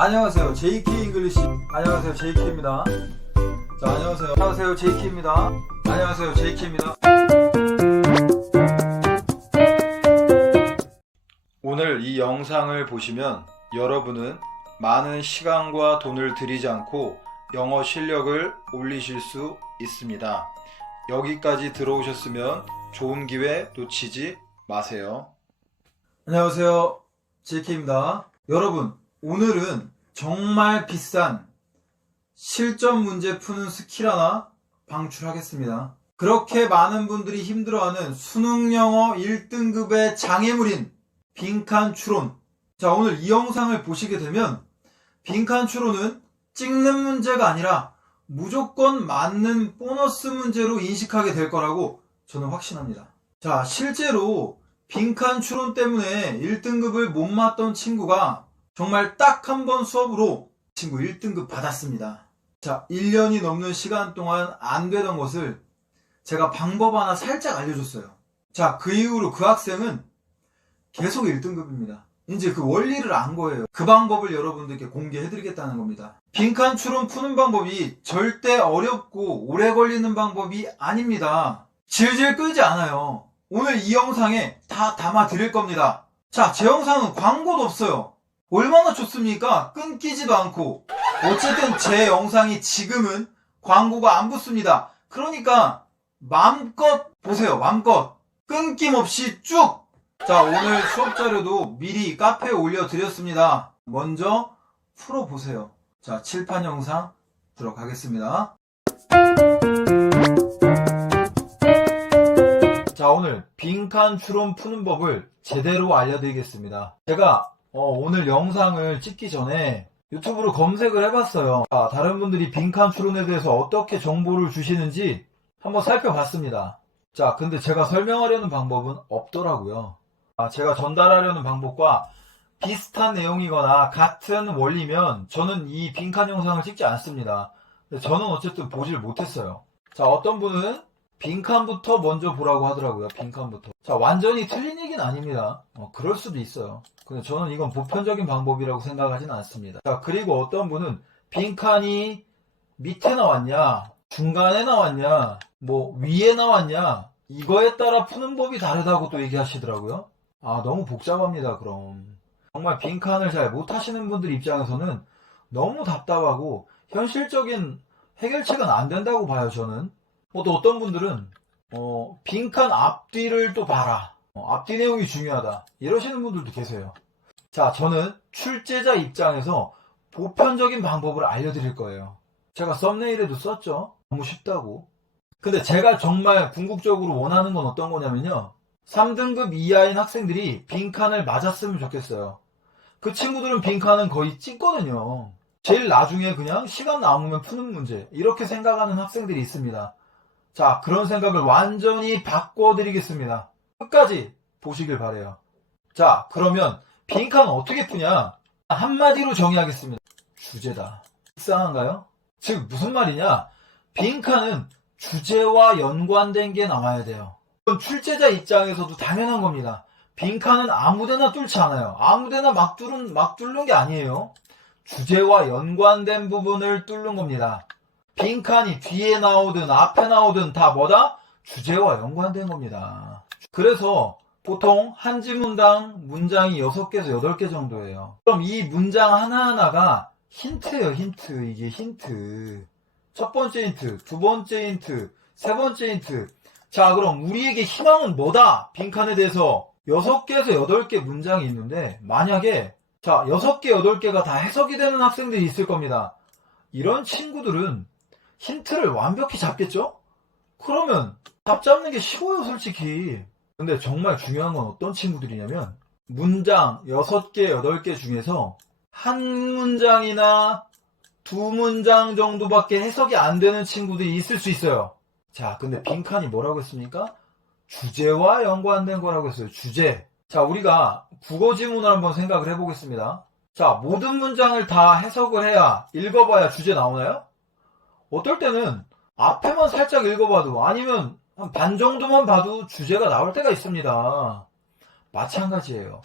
안녕하세요. JK 잉글리시. 안녕하세요. JK입니다. 자, 안녕하세요. 안녕하세요. JK입니다. 안녕하세요. JK입니다. 오늘 이 영상을 보시면 여러분은 많은 시간과 돈을 들이지 않고 영어 실력을 올리실 수 있습니다. 여기까지 들어오셨으면 좋은 기회 놓치지 마세요. 안녕하세요. JK입니다. 여러분, 오늘은 정말 비싼 실전 문제 푸는 스킬 하나 방출하겠습니다. 그렇게 많은 분들이 힘들어하는 수능 영어 1등급의 장애물인 빈칸 추론. 자, 오늘 이 영상을 보시게 되면 빈칸 추론은 찍는 문제가 아니라 무조건 맞는 보너스 문제로 인식하게 될 거라고 저는 확신합니다. 자, 실제로 빈칸 추론 때문에 1등급을 못 맞던 친구가 정말 딱 한 번 수업으로 친구 1등급 받았습니다. 자, 1년이 넘는 시간 동안 안 되던 것을 제가 방법 하나 살짝 알려줬어요. 자, 그 이후로 그 학생은 계속 1등급입니다. 이제 그 원리를 안 거예요. 그 방법을 여러분들께 공개해드리겠다는 겁니다. 빈칸 추론 푸는 방법이 절대 어렵고 오래 걸리는 방법이 아닙니다. 질질 끌지 않아요. 오늘 이 영상에 다 담아 드릴 겁니다. 자, 제 영상은 광고도 없어요. 얼마나 좋습니까? 끊기지도 않고. 어쨌든 제 영상이 지금은 광고가 안 붙습니다. 그러니까 마음껏 보세요. 마음껏. 끊김없이 쭉. 자, 오늘 수업 자료도 미리 카페에 올려드렸습니다. 먼저 풀어보세요. 자, 칠판 영상 들어가겠습니다. 자, 오늘 빈칸 추론 푸는 법을 제대로 알려드리겠습니다. 제가 오늘 영상을 찍기 전에 유튜브로 검색을 해봤어요. 자, 다른 분들이 빈칸 추론에 대해서 어떻게 정보를 주시는지 한번 살펴봤습니다. 자, 근데 제가 설명하려는 방법은 없더라고요. 제가 전달하려는 방법과 비슷한 내용이거나 같은 원리면 저는 이 빈칸 영상을 찍지 않습니다. 근데 저는 어쨌든 보질 못했어요. 자, 어떤 분은 빈칸부터 먼저 보라고 하더라고요. 빈칸부터. 자, 완전히 틀린 얘기는 아닙니다. 그럴 수도 있어요. 근데 저는 이건 보편적인 방법이라고 생각하지는 않습니다. 자, 그리고 어떤 분은 빈칸이 밑에 나왔냐, 중간에 나왔냐, 뭐 위에 나왔냐, 이거에 따라 푸는 법이 다르다고 또 얘기하시더라고요. 너무 복잡합니다. 그럼 정말 빈칸을 잘 못하시는 분들 입장에서는 너무 답답하고 현실적인 해결책은 안 된다고 봐요. 저는. 또 어떤 분들은 빈칸 앞뒤를 또 봐라, 앞뒤 내용이 중요하다, 이러시는 분들도 계세요. 자, 저는 출제자 입장에서 보편적인 방법을 알려드릴 거예요. 제가 썸네일에도 썼죠. 너무 쉽다고. 근데 제가 정말 궁극적으로 원하는 건 어떤 거냐면요, 3등급 이하인 학생들이 빈칸을 맞았으면 좋겠어요. 그 친구들은 빈칸은 거의 찍거든요. 제일 나중에 그냥 시간 남으면 푸는 문제, 이렇게 생각하는 학생들이 있습니다. 자, 그런 생각을 완전히 바꿔드리겠습니다. 끝까지 보시길 바래요. 자, 그러면 빈칸은 어떻게 푸냐? 한마디로 정의하겠습니다. 주제다. 이상한가요? 즉 무슨 말이냐? 빈칸은 주제와 연관된 게 나와야 돼요. 그럼 출제자 입장에서도 당연한 겁니다. 빈칸은 아무데나 뚫지 않아요. 아무데나 막 뚫는 게 아니에요. 주제와 연관된 부분을 뚫는 겁니다. 빈칸이 뒤에 나오든 앞에 나오든 다 뭐다? 주제와 연관된 겁니다. 그래서 보통 한 지문당 문장이 6개에서 8개 정도예요. 그럼 이 문장 하나하나가 힌트예요. 힌트. 이게 힌트. 첫 번째 힌트, 두 번째 힌트, 세 번째 힌트. 자, 그럼 우리에게 희망은 뭐다? 빈칸에 대해서 6개에서 8개 문장이 있는데, 만약에 6개, 8개가 다 해석이 되는 학생들이 있을 겁니다. 이런 친구들은 힌트를 완벽히 잡겠죠? 그러면 답 잡는 게 쉬워요, 솔직히. 근데 정말 중요한 건 어떤 친구들이냐면, 문장 6개, 8개 중에서 한 문장이나 두 문장 정도밖에 해석이 안 되는 친구들이 있을 수 있어요. 자, 근데 빈칸이 뭐라고 했습니까? 주제와 연관된 거라고 했어요. 주제. 자, 우리가 국어 지문을 한번 생각을 해보겠습니다. 자, 모든 문장을 다 해석을 해야, 읽어봐야 주제 나오나요? 어떨 때는 앞에만 살짝 읽어봐도, 아니면 한 반 정도만 봐도 주제가 나올 때가 있습니다. 마찬가지예요.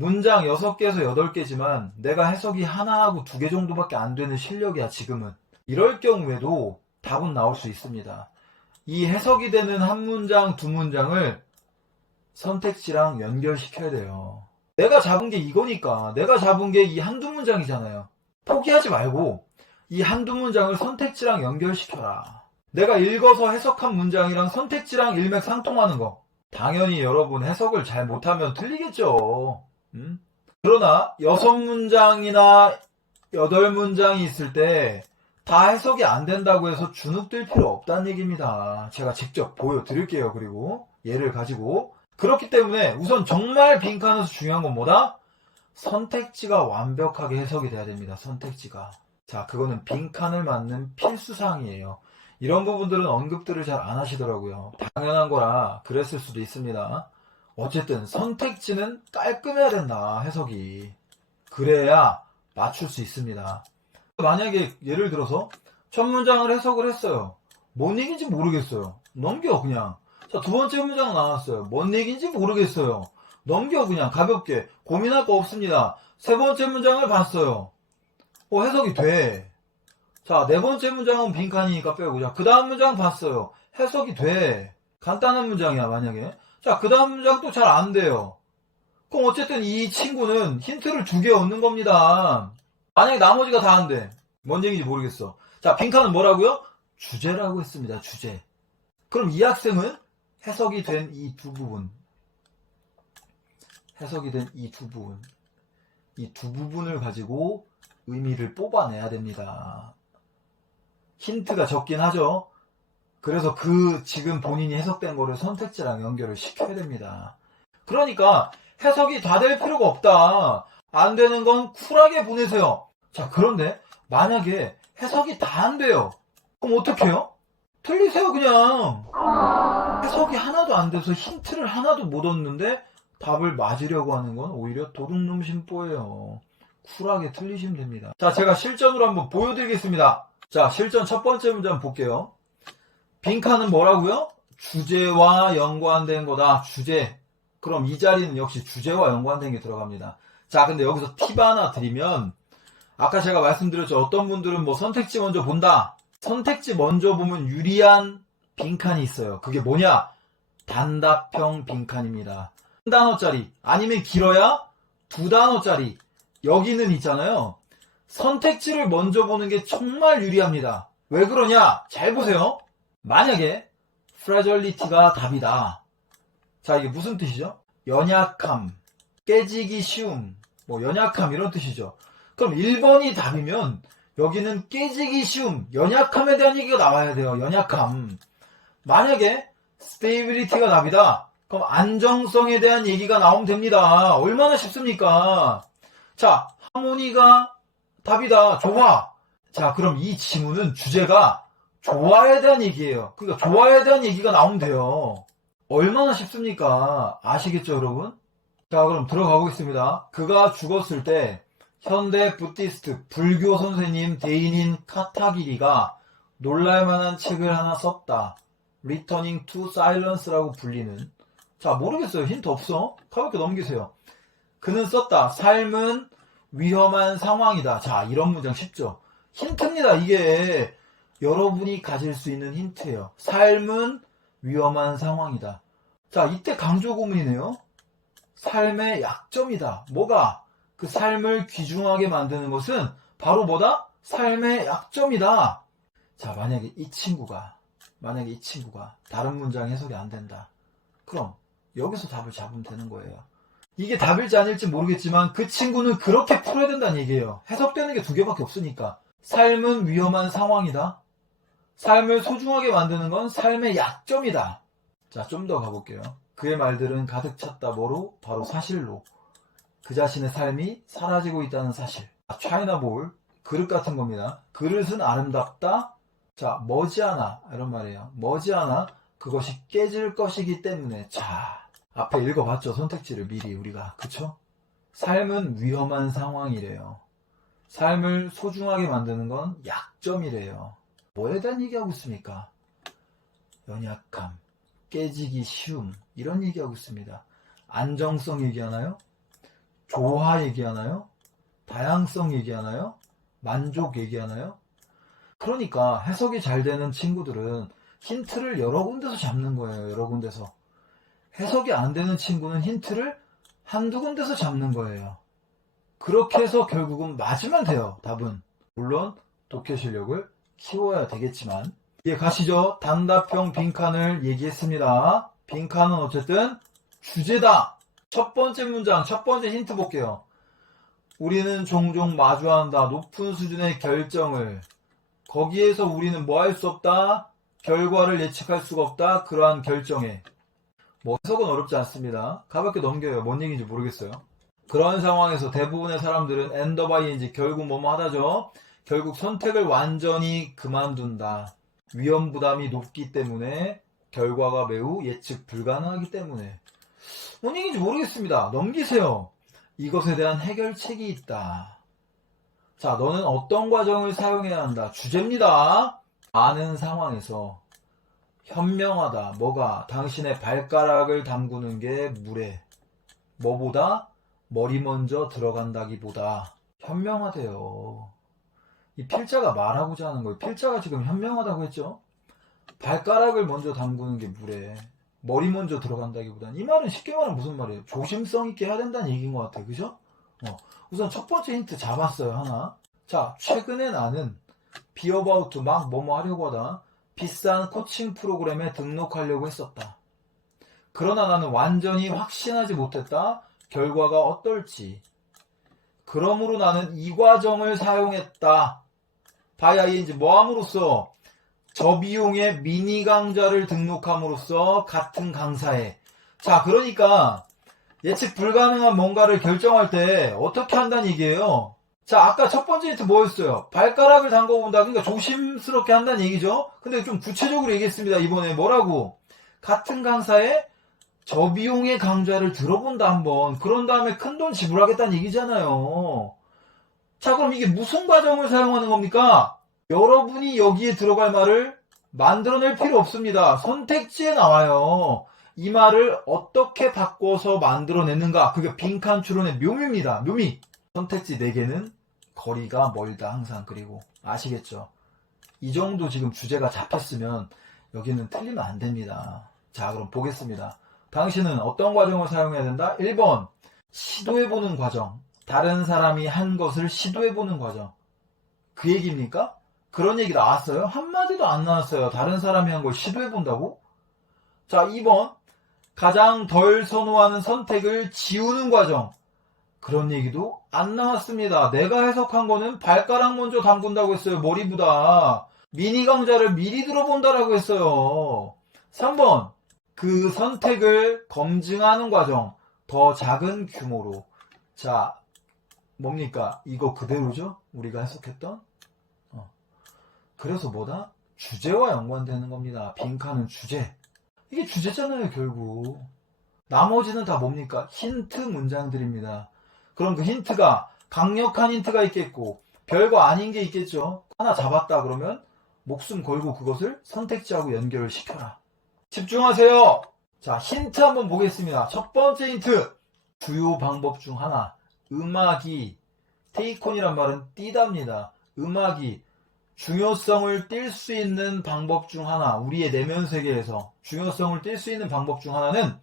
문장 6개에서 8개지만 내가 해석이 하나하고 2개 정도밖에 안 되는 실력이야, 지금은. 이럴 경우에도 답은 나올 수 있습니다. 이 해석이 되는 한 문장, 두 문장을 선택지랑 연결시켜야 돼요. 내가 잡은 게 이거니까. 내가 잡은 게 이 한두 문장이잖아요. 포기하지 말고 이 한두 문장을 선택지랑 연결시켜라. 내가 읽어서 해석한 문장이랑 선택지랑 일맥상통하는 거. 당연히 여러분 해석을 잘 못하면 틀리겠죠. 그러나 6문장이나 8문장이 있을 때 다 해석이 안 된다고 해서 주눅들 필요 없다는 얘기입니다. 제가 직접 보여드릴게요. 그리고 예를 가지고. 그렇기 때문에 우선 정말 빈칸에서 중요한 건 뭐다? 선택지가 완벽하게 해석이 돼야 됩니다. 선택지가. 자, 그거는 빈칸을 맞는 필수사항이에요. 이런 부분들은 언급들을 잘 안 하시더라고요. 당연한 거라 그랬을 수도 있습니다. 어쨌든 선택지는 깔끔해야 된다. 해석이. 그래야 맞출 수 있습니다. 만약에 예를 들어서 첫 문장을 해석을 했어요. 뭔 얘기인지 모르겠어요. 넘겨 그냥. 자, 두 번째 문장 나왔어요. 뭔 얘기인지 모르겠어요. 넘겨 그냥 가볍게. 고민할 거 없습니다. 세 번째 문장을 봤어요. 해석이 돼. 자, 네 번째 문장은 빈칸이니까 빼고. 자, 그 다음 문장 봤어요. 해석이 돼. 간단한 문장이야, 만약에. 자, 그 다음 문장 또 잘 안 돼요. 그럼 어쨌든 이 친구는 힌트를 2개 얻는 겁니다. 만약에 나머지가 다 안 돼. 뭔 얘기인지 모르겠어. 자, 빈칸은 뭐라고요? 주제라고 했습니다. 주제. 그럼 이 학생은 해석이 된 이 두 부분. 해석이 된 이 두 부분. 이 두 부분을 가지고 의미를 뽑아내야 됩니다. 힌트가 적긴 하죠. 그래서 지금 본인이 해석된 거를 선택지랑 연결을 시켜야 됩니다. 그러니까 해석이 다 될 필요가 없다. 안 되는 건 쿨하게 보내세요. 자, 그런데 만약에 해석이 다 안 돼요. 그럼 어떡해요? 틀리세요, 그냥. 해석이 하나도 안 돼서 힌트를 하나도 못 얻는데 답을 맞으려고 하는 건 오히려 도둑놈 심보예요. 쿨하게 틀리시면 됩니다. 자, 제가 실전으로 한번 보여드리겠습니다. 자, 실전 첫 번째 문제 한번 볼게요. 빈칸은 뭐라고요? 주제와 연관된 거다. 주제. 그럼 이 자리는 역시 주제와 연관된 게 들어갑니다. 자, 근데 여기서 팁 하나 드리면, 아까 제가 말씀드렸죠. 어떤 분들은 뭐 선택지 먼저 본다. 선택지 먼저 보면 유리한 빈칸이 있어요. 그게 뭐냐? 단답형 빈칸입니다. 한 단어짜리, 아니면 길어야 2단어짜리. 여기는 있잖아요. 선택지를 먼저 보는 게 정말 유리합니다. 왜 그러냐? 잘 보세요. 만약에 fragility가 답이다. 자, 이게 무슨 뜻이죠? 연약함, 깨지기 쉬움, 뭐 연약함 이런 뜻이죠. 그럼 1번이 답이면 여기는 깨지기 쉬움, 연약함에 대한 얘기가 나와야 돼요. 연약함. 만약에 stability가 답이다. 그럼 안정성에 대한 얘기가 나오면 됩니다. 얼마나 쉽습니까? 자, 하모니가 답이다. 좋아. 자, 그럼 이 지문은 주제가 좋아에 대한 얘기예요. 그러니까 좋아에 대한 얘기가 나오면 돼요. 얼마나 쉽습니까? 아시겠죠, 여러분? 자, 그럼 들어가 보겠습니다. 그가 죽었을 때 현대 부디스트 불교 선생님 대인인 카타기리가 놀랄만한 책을 하나 썼다. Returning to Silence라고 불리는. 자, 모르겠어요. 힌트 없어. 가볍게 넘기세요. 그는 썼다. 삶은 위험한 상황이다. 자, 이런 문장 쉽죠? 힌트입니다. 이게 여러분이 가질 수 있는 힌트예요. 삶은 위험한 상황이다. 자, 이때 강조 구문이네요. 삶의 약점이다. 뭐가? 그 삶을 귀중하게 만드는 것은 바로 뭐다? 삶의 약점이다. 자, 만약에 이 친구가 다른 문장 해석이 안 된다. 그럼 여기서 답을 잡으면 되는 거예요. 이게 답일지 아닐지 모르겠지만 그 친구는 그렇게 풀어야 된다는 얘기예요. 해석되는 게 2개밖에 없으니까. 삶은 위험한 상황이다. 삶을 소중하게 만드는 건 삶의 약점이다. 자, 좀 더 가볼게요. 그의 말들은 가득 찼다. 뭐로? 바로 사실로. 그 자신의 삶이 사라지고 있다는 사실. 차이나볼, 그릇 같은 겁니다. 그릇은 아름답다. 자, 머지않아 이런 말이에요. 머지않아 그것이 깨질 것이기 때문에. 자, 앞에 읽어봤죠. 선택지를 미리 우리가. 그쵸? 삶은 위험한 상황이래요. 삶을 소중하게 만드는 건 약점이래요. 뭐에 대한 얘기하고 있습니까? 연약함, 깨지기 쉬움 이런 얘기하고 있습니다. 안정성 얘기하나요? 조화 얘기하나요? 다양성 얘기하나요? 만족 얘기하나요? 그러니까 해석이 잘 되는 친구들은 힌트를 여러 군데서 잡는 거예요. 여러 군데서. 해석이 안 되는 친구는 힌트를 한두 군데서 잡는 거예요. 그렇게 해서 결국은 맞으면 돼요. 답은. 물론 독해 실력을 키워야 되겠지만. 예, 가시죠. 단답형 빈칸을 얘기했습니다. 빈칸은 어쨌든 주제다. 첫 번째 문장, 첫 번째 힌트 볼게요. 우리는 종종 마주한다. 높은 수준의 결정을. 거기에서 우리는 뭐 할 수 없다? 결과를 예측할 수가 없다. 그러한 결정에. 뭐 해석은 어렵지 않습니다. 가볍게 넘겨요. 뭔 얘기인지 모르겠어요. 그런 상황에서 대부분의 사람들은 end by ing 결국 뭐뭐 하다죠. 결국 선택을 완전히 그만둔다. 위험 부담이 높기 때문에 결과가 매우 예측 불가능하기 때문에. 뭔 얘기인지 모르겠습니다. 넘기세요. 이것에 대한 해결책이 있다. 자, 너는 어떤 과정을 사용해야 한다. 주제입니다. 아는 상황에서 현명하다. 뭐가? 당신의 발가락을 담그는 게 무례. 뭐보다? 머리 먼저 들어간다기보다 현명하대요. 이 필자가 말하고자 하는 거예요. 필자가 지금 현명하다고 했죠. 발가락을 먼저 담그는 게 무례. 머리 먼저 들어간다기보다는. 이 말은 쉽게 말하면 무슨 말이에요? 조심성 있게 해야 된다는 얘기인 것 같아요. 그죠? 우선 첫 번째 힌트 잡았어요. 하나. 자, 최근에 나는 be about to 막 뭐뭐 하려고 하다. 비싼 코칭 프로그램에 등록하려고 했었다. 그러나 나는 완전히 확신하지 못했다. 결과가 어떨지. 그러므로 나는 이 과정을 사용했다. by ing 뭐함으로써? 저비용의 미니 강좌를 등록함으로써 같은 강사에. 자, 그러니까 예측 불가능한 뭔가를 결정할 때 어떻게 한다는 얘기예요. 자, 아까 첫 번째 힌트 뭐였어요? 발가락을 담궈본다. 그러니까 조심스럽게 한다는 얘기죠. 근데 좀 구체적으로 얘기했습니다. 이번에 뭐라고? 같은 강사에 저비용의 강좌를 들어본다 한번. 그런 다음에 큰돈 지불하겠다는 얘기잖아요. 자, 그럼 이게 무슨 과정을 사용하는 겁니까? 여러분이 여기에 들어갈 말을 만들어낼 필요 없습니다. 선택지에 나와요. 이 말을 어떻게 바꿔서 만들어내는가. 그게 빈칸 추론의 묘미입니다. 묘미. 선택지 4개는 거리가 멀다 항상. 그리고 아시겠죠? 이 정도 지금 주제가 잡혔으면 여기는 틀리면 안 됩니다. 자, 그럼 보겠습니다. 당신은 어떤 과정을 사용해야 된다? 1번 시도해보는 과정. 다른 사람이 한 것을 시도해보는 과정. 그 얘기입니까? 그런 얘기 나왔어요? 한마디도 안 나왔어요. 다른 사람이 한 걸 시도해본다고? 자, 2번 가장 덜 선호하는 선택을 지우는 과정. 그런 얘기도 안 나왔습니다. 내가 해석한 거는 발가락 먼저 담근다고 했어요. 머리보다. 미니 강좌를 미리 들어본다라고 했어요. 3번 그 선택을 검증하는 과정. 더 작은 규모로. 자, 뭡니까? 이거 그대로죠? 우리가 해석했던? 그래서 뭐다? 주제와 연관되는 겁니다. 빈칸은 주제. 이게 주제잖아요, 결국. 나머지는 다 뭡니까? 힌트 문장들입니다. 그럼 그 힌트가 강력한 힌트가 있겠고 별거 아닌 게 있겠죠. 하나 잡았다 그러면 목숨 걸고 그것을 선택지하고 연결을 시켜라. 집중하세요. 자, 힌트 한번 보겠습니다. 첫 번째 힌트. 주요 방법 중 하나. 음악이, 테이콘이란 말은 띄답니다. 음악이 중요성을 띌 수 있는 방법 중 하나. 우리의 내면 세계에서 중요성을 띌 수 있는 방법 중 하나는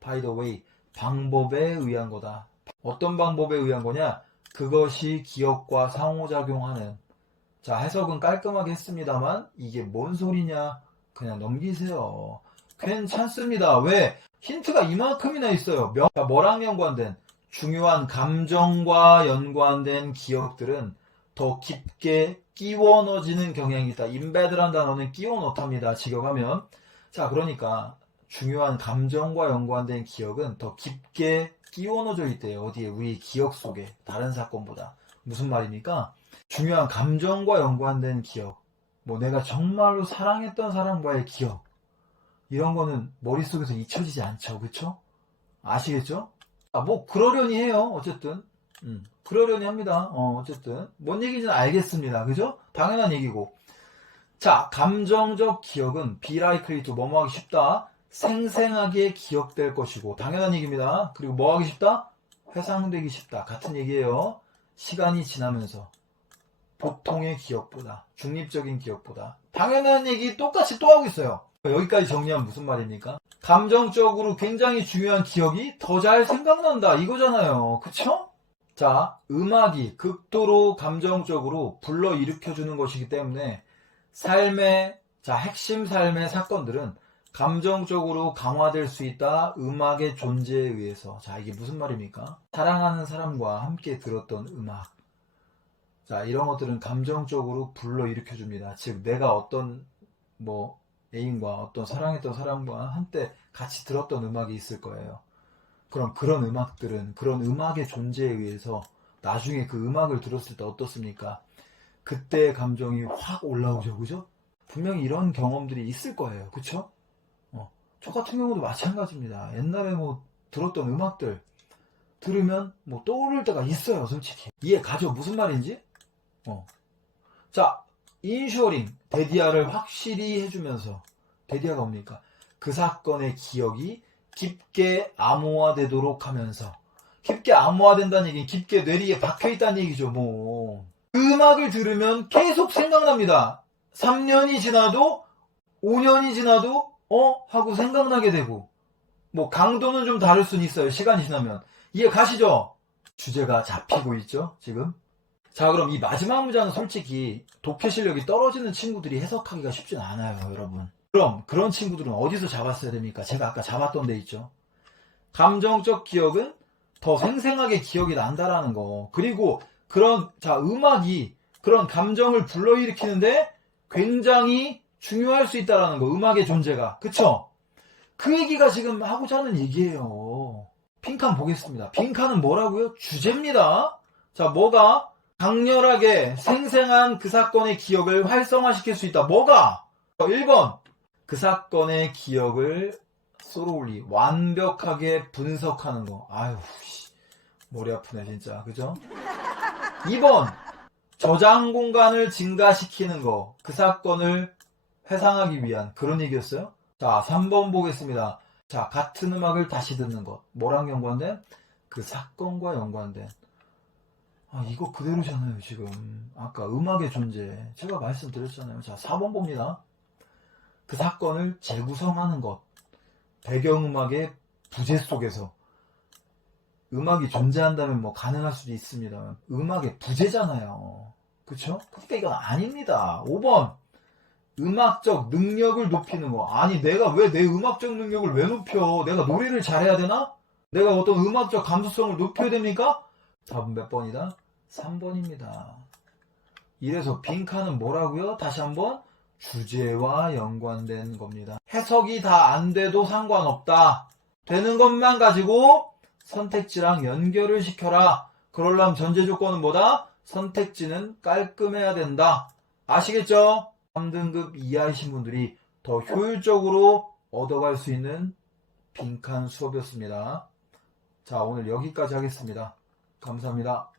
by the way, 방법에 의한 거다. 어떤 방법에 의한 거냐? 그것이 기억과 상호작용하는. 자, 해석은 깔끔하게 했습니다만 이게 뭔 소리냐? 그냥 넘기세요. 괜찮습니다. 왜? 힌트가 이만큼이나 있어요. 뭐랑 연관된? 중요한 감정과 연관된 기억들은 더 깊게 끼워 넣어지는 경향이 있다. 임베드란 단어는 끼워 넣답니다. 직역하면. 자, 그러니까 중요한 감정과 연관된 기억은 더 깊게 끼워 넣어져 있대요. 어디에? 우리 기억 속에. 다른 사건보다. 무슨 말입니까? 중요한 감정과 연관된 기억. 뭐 내가 정말로 사랑했던 사람과의 기억. 이런 거는 머릿속에서 잊혀지지 않죠. 그쵸? 아시겠죠? 뭐 그러려니 해요. 어쨌든. 그러려니 합니다. 어쨌든. 뭔 얘기인지는 알겠습니다. 그죠? 당연한 얘기고. 자, 감정적 기억은 be likely to 뭐뭐 하기 쉽다. 생생하게 기억될 것이고. 당연한 얘기입니다. 그리고 뭐 하기 쉽다? 회상되기 쉽다. 같은 얘기예요. 시간이 지나면서 보통의 기억보다, 중립적인 기억보다. 당연한 얘기 똑같이 또 하고 있어요. 여기까지 정리하면 무슨 말입니까? 감정적으로 굉장히 중요한 기억이 더 잘 생각난다 이거잖아요. 그쵸? 자, 음악이 극도로 감정적으로 불러일으켜주는 것이기 때문에 핵심 삶의 사건들은 감정적으로 강화될 수 있다. 음악의 존재에 의해서. 자, 이게 무슨 말입니까? 사랑하는 사람과 함께 들었던 음악. 자, 이런 것들은 감정적으로 불러일으켜줍니다. 즉, 내가 어떤 애인과 어떤 사랑했던 사람과 한때 같이 들었던 음악이 있을 거예요. 그럼 그런 음악들은 그런 음악의 존재에 의해서 나중에 그 음악을 들었을 때 어떻습니까? 그때의 감정이 확 올라오죠. 그죠? 분명히 이런 경험들이 있을 거예요. 그쵸? 저 같은 경우도 마찬가지입니다. 옛날에 들었던 음악들 들으면 떠오를 때가 있어요. 솔직히. 이해 가죠? 무슨 말인지? 자, 인슈어링, 데디아를 확실히 해주면서, 데디아가 뭡니까? 그 사건의 기억이 깊게 암호화되도록 하면서, 깊게 암호화된다는 얘기는 깊게 뇌리에 박혀있다는 얘기죠. 그 음악을 들으면 계속 생각납니다. 3년이 지나도 5년이 지나도 하고 생각나게 되고, 강도는 좀 다를 수는 있어요. 시간이 지나면. 이해 가시죠? 주제가 잡히고 있죠, 지금? 자, 그럼 이 마지막 문장은 솔직히 독해 실력이 떨어지는 친구들이 해석하기가 쉽진 않아요, 여러분. 그럼 그런 친구들은 어디서 잡았어야 됩니까? 제가 아까 잡았던 데 있죠. 감정적 기억은 더 생생하게 기억이 난다라는 거. 그리고 음악이 그런 감정을 불러일으키는데 굉장히 중요할 수 있다라는 거. 음악의 존재가. 그쵸? 그 얘기가 지금 하고자 하는 얘기예요. 빈칸 보겠습니다. 빈칸은 뭐라고요? 주제입니다. 자, 뭐가 강렬하게 생생한 그 사건의 기억을 활성화시킬 수 있다. 뭐가? 1번. 그 사건의 기억을 소로울리 완벽하게 분석하는 거. 아유, 머리 아프네 진짜. 그죠? 2번. 저장 공간을 증가시키는 거. 그 사건을 회상하기 위한 그런 얘기였어요. 자, 3번 보겠습니다. 자, 같은 음악을 다시 듣는 것. 뭐랑 연관된? 그 사건과 연관된. 이거 그대로잖아요, 지금. 아까 음악의 존재. 제가 말씀드렸잖아요. 자, 4번 봅니다. 그 사건을 재구성하는 것. 배경음악의 부재 속에서. 음악이 존재한다면 가능할 수도 있습니다. 음악의 부재잖아요. 그쵸? 그러니까 이건 아닙니다. 5번. 음악적 능력을 높이는 거. 아니, 내가 왜 내 음악적 능력을 왜 높여? 내가 노래를 잘해야 되나? 내가 어떤 음악적 감수성을 높여야 됩니까? 답은 몇 번이다? 3번입니다. 이래서 빈칸은 뭐라고요? 다시 한번 주제와 연관된 겁니다. 해석이 다 안 돼도 상관없다. 되는 것만 가지고 선택지랑 연결을 시켜라. 그러려면 전제 조건은 뭐다? 선택지는 깔끔해야 된다. 아시겠죠? 3등급 이하이신 분들이 더 효율적으로 얻어갈 수 있는 빈칸 수업이었습니다. 자, 오늘 여기까지 하겠습니다. 감사합니다.